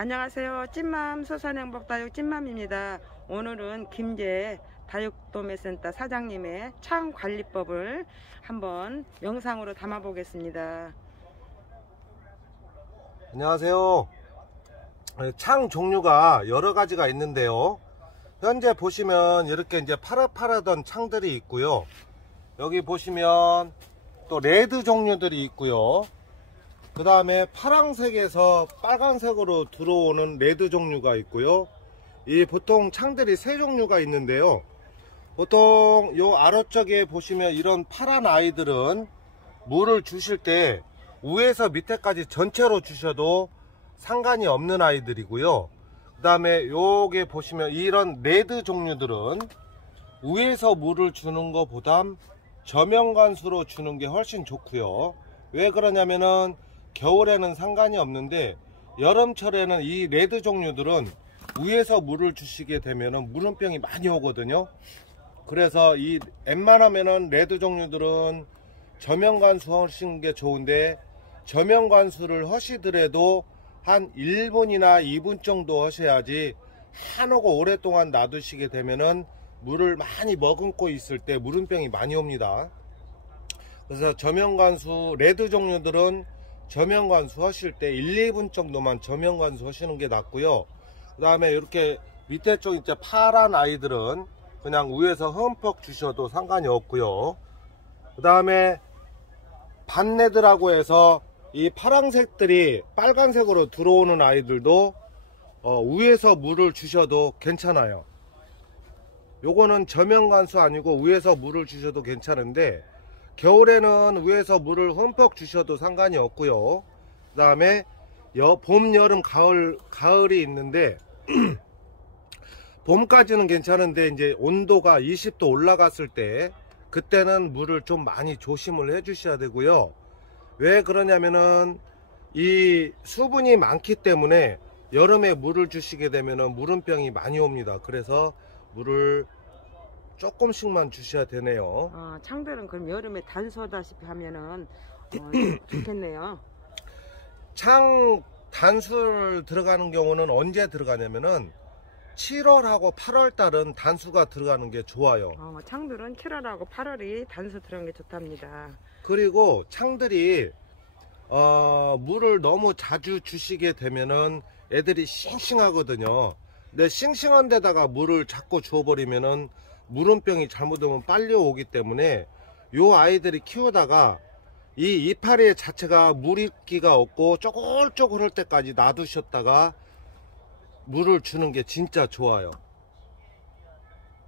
안녕하세요. 찐맘 소산행복다육 찐맘입니다. 오늘은 김제 다육도매센터 사장님의 창관리법을 한번 영상으로 담아 보겠습니다. 안녕하세요. 창 종류가 여러 가지가 있는데요. 현재 보시면 이렇게 이제 파릇파릇한 창들이 있고요. 여기 보시면 또 레드 종류들이 있고요. 그 다음에 파란색에서 빨간색으로 들어오는 레드 종류가 있고요. 이 보통 창들이 세 종류가 있는데요. 보통 요 아래쪽에 보시면 이런 파란 아이들은 물을 주실 때 위에서 밑에까지 전체로 주셔도 상관이 없는 아이들이고요. 그 다음에 요게 보시면 이런 레드 종류들은 위에서 물을 주는 것보다 저면관수로 주는 게 훨씬 좋고요. 왜 그러냐면은 겨울에는 상관이 없는데 여름철에는 이 레드 종류들은 위에서 물을 주시게 되면은 물음병이 많이 오거든요. 그래서 이 웬만하면은 레드 종류들은 저면관수 하시는 게 좋은데, 저면관수를 하시더라도 한 1분이나 2분 정도 하셔야지, 한오고 오랫동안 놔두시게 되면은 물을 많이 머금고 있을 때 물음병이 많이 옵니다. 그래서 저면관수 레드 종류들은 저면관수 하실 때 1, 2분 정도만 저면관수 하시는 게 낫고요. 그 다음에 이렇게 밑에 쪽 이제 파란 아이들은 그냥 위에서 흠뻑 주셔도 상관이 없고요. 그 다음에 반레드라고 해서 이 파란색들이 빨간색으로 들어오는 아이들도 위에서 물을 주셔도 괜찮아요. 요거는 저면관수 아니고 위에서 물을 주셔도 괜찮은데, 겨울에는 위에서 물을 흠뻑 주셔도 상관이 없고요. 그 다음에 봄, 여름, 가을이 있는데 봄까지는 괜찮은데 이제 온도가 20도 올라갔을 때 그때는 물을 좀 많이 조심을 해 주셔야 되고요. 왜 그러냐면은 이 수분이 많기 때문에 여름에 물을 주시게 되면은 물음병이 많이 옵니다. 그래서 물을 조금씩만 주셔야 되네요. 창들은 그럼 여름에 단수하다시피 하면은 좋겠네요. 창 단수 들어가는 경우는 언제 들어가냐면은 7월하고 8월 달은 단수가 들어가는 게 좋아요. 창들은 7월하고 8월이 단수 들어가는 게 좋답니다. 그리고 창들이 물을 너무 자주 주시게 되면은 애들이 싱싱하거든요. 근데 싱싱한 데다가 물을 자꾸 줘버리면은 물음병이 잘못하면 빨리 오기 때문에 요 아이들이 키우다가 이 이파리 자체가 물기가 없고 쪼글쪼글할 때까지 놔두셨다가 물을 주는 게 진짜 좋아요.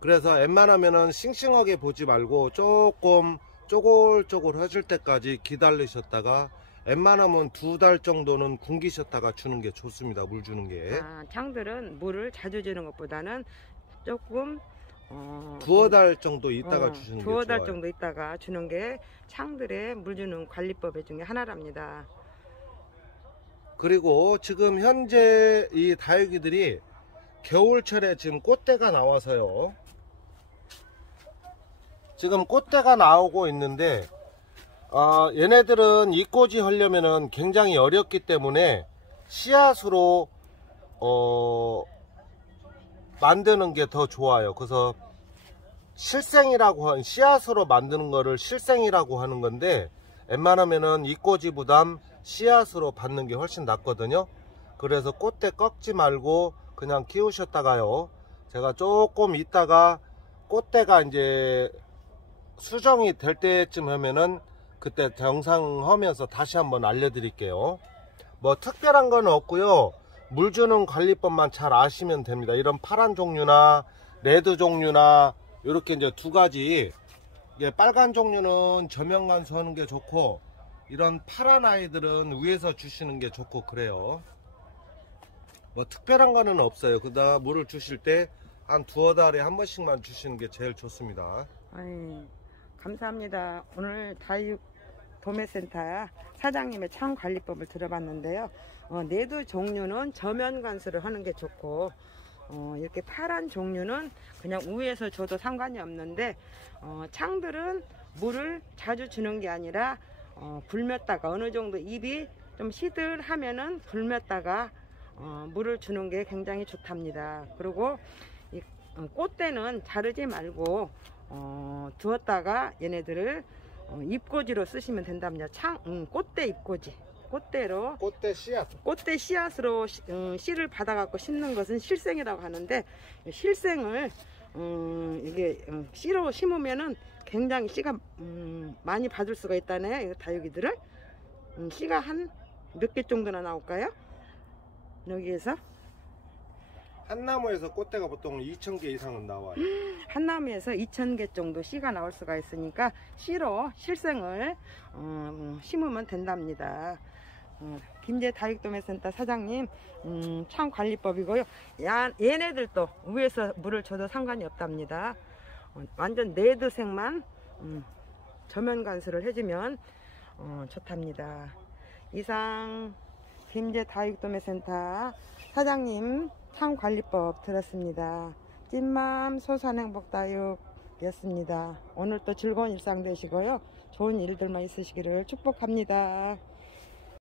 그래서 웬만하면은 싱싱하게 보지 말고 조금 쪼글쪼글해질 때까지 기다리셨다가 웬만하면 2달 정도는 굶기셨다가 주는 게 좋습니다. 물 주는 게. 창들은 물을 자주 주는 것보다는 조금 2-4달 정도 있다가 주시는 게 좋아요. 2-4달 정도 있다가 주는 게 창들의 물 주는 관리법 중에 하나랍니다. 그리고 지금 현재 이 다육이들이 겨울철에 지금 꽃대가 나와서요. 지금 꽃대가 나오고 있는데 얘네들은 이꽂이 하려면은 굉장히 어렵기 때문에 씨앗으로 만드는 게 더 좋아요. 그래서 실생이라고 하는, 씨앗으로 만드는 거를 실생이라고 하는 건데, 웬만하면은 이꽂이보단 씨앗으로 받는 게 훨씬 낫거든요. 그래서 꽃대 꺾지 말고 그냥 키우셨다가요, 제가 조금 있다가 꽃대가 이제 수정이 될 때쯤 하면은 그때 영상 하면서 다시 한번 알려드릴게요. 뭐 특별한 건 없고요. 물 주는 관리법만 잘 아시면 됩니다. 이런 파란 종류나 레드 종류나 이렇게 이제 2가지, 빨간 종류는 저면관수 하는 게 좋고, 이런 파란 아이들은 위에서 주시는 게 좋고 그래요. 뭐 특별한 거는 없어요. 그다가 물을 주실 때 한 2-4달에 한 번씩만 주시는 게 제일 좋습니다. 감사합니다. 오늘 다육도매센터 사장님의 창관리법을 들어봤는데요. 레드 종류는 저면관수를 하는 게 좋고, 이렇게 파란 종류는 그냥 위에서 줘도 상관이 없는데, 창들은 물을 자주 주는 게 아니라 불렸다가 어느 정도 잎이 좀 시들하면은 불렸다가 물을 주는 게 굉장히 좋답니다. 그리고 이 꽃대는 자르지 말고 두었다가 얘네들을 잎꽂이로 쓰시면 된답니다. 꽃대 잎꽂이. 꽃대로 꽃대 씨앗. 꽃대 씨앗으로 씨를 받아갖고 심는 것은 실생이라고 하는데, 실생을 이게 씨로 심으면은 굉장히 씨가 많이 받을 수가 있다네. 이 다육이들을 씨가 한 몇 개 정도나 나올까요? 여기에서 한 나무에서 꽃대가 보통 2,000개 이상은 나와요. 한 나무에서 2,000개 정도 씨가 나올 수가 있으니까 씨로 실생을 심으면 된답니다. 김제 다육도매센터 사장님 창관리법이고요. 얘네들도 위에서 물을 줘도 상관이 없답니다. 완전 네드색만 저면 관수를 해주면 좋답니다. 이상 김제 다육도매센터 사장님 창관리법 들었습니다. 찐맘 소산행복다육이었습니다. 오늘 또 즐거운 일상 되시고요. 좋은 일들만 있으시기를 축복합니다.